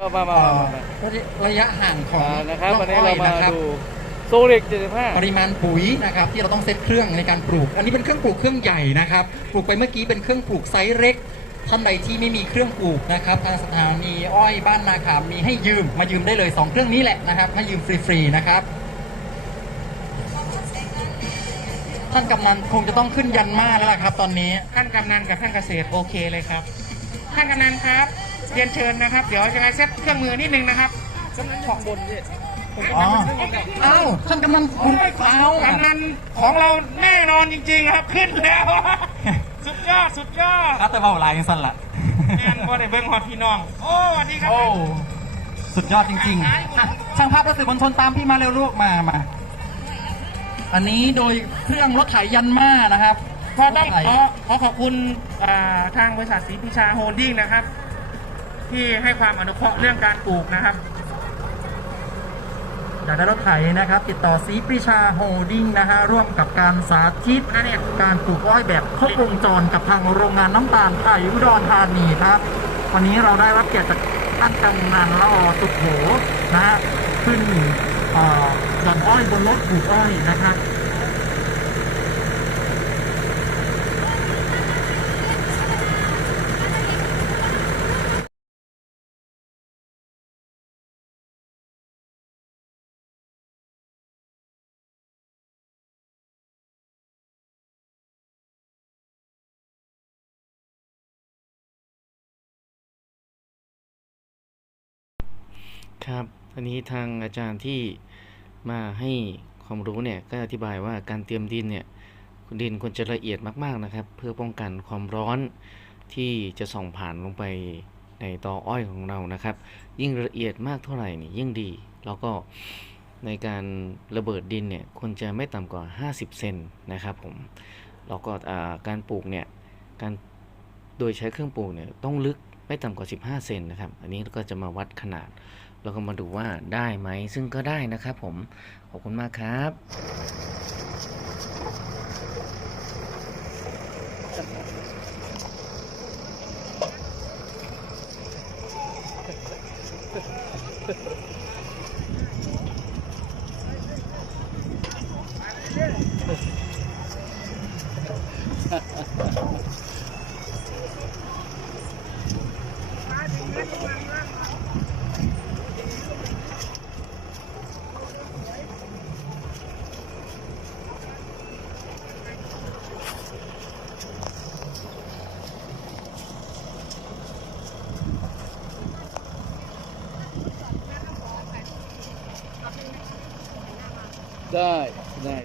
ก็มามามามามาระยะห่างของอ่านะครับร่องวันนี้อ้อเรายมานะครับดูโซเล็ก75 ปริมาณปุ๋ยนะครับที่เราต้องเซตเครื่องในการปลูก อันนี้เป็นเครื่องปลูกเครื่องใหญ่นะครับ ปลูกไปเมื่อกี้เป็นเครื่องปลูกไซส์เล็ก ท่านใดที่ไม่มีเครื่องปลูกนะครับทางสถานีอ้อยบ้านนาขามมีให้ยืมมายืมได้เลยสองเครื่องนี้แหละนะครับให้ยืมฟรีๆนะครับ ท่านกำนันคงจะต้องขึ้นยันมาแล้วล่ะครับ ตอนนี้ ท่านกำนันกับท่านเกษตรโอเคเลยครับ ท่านกำนันครับ เรียนเชิญนะครับ เดี๋ยวจะมาเซตเครื่องมือนิดนึงนะครับของบนเนี่ยอ๋ออ้าวท่านกำนันคุณเอากำนันของเราแน่นอนจริงๆครับขึ้นแล้ว สุดยอดสุดยอดครับแต่เบาหลายยังสั่นละแอนก็ได้เบิ้งฮอดพี่น้อง โอ้สวัสดีครับโอ้สุดยอดจริงๆอะช่างภาพและสื่อมวลชนตามพี่มาเร็วลูกมามาอันนี้โดยเครื่องรถไถยันมานะครับก็ต้องรถไถขอขอขอบคุณอ่าทางบริษัทศรีพิชาโฮลดิ้งนะครับ ที่ให้ความอนุเคราะห์เรื่องการปลูกนะครับอยากได้รถไถนะครับ ติดต่อซีปรีชาโฮดิ้งนะฮะร่วมกับการสาธิตการปลูกอ้อยแบบครบวงจรกับทางโรงงานน้ำตาลไทยอุดรธานีครับวันนี้เราได้รับเกียรติจากท่านกำนันละอสุขโขนะฮะขึ้นเอ่อหย่อนอ้อยบนรถปลูกอ้อยนะครับ ครับอันนี้ทางอาจารย์ที่มาให้ความรู้เนี่ยก็อธิบายว่าการเตรียมดินเนี่ยดินควรจะละเอียดมากๆนะครับ เพื่อป้องกันความร้อนที่จะส่องผ่านลงไปในตออ้อยของเรานะครับ ยิ่งละเอียดมากเท่าไหร่นี่ยิ่งดี แล้วก็ในการระเบิดดินเนี่ยควรจะไม่ต่ำกว่า 50 เซนนะครับผมแล้วก็การปลูกเนี่ยการโดยใช้เครื่องปลูกเนี่ยต้องลึกไม่ต่ำกว่า 15 เซนนะครับ อันนี้ก็จะมาวัดขนาด เราก็มาดูว่าได้ไหมซึ่งก็ได้นะครับผม ขอบคุณมากครับได้ได้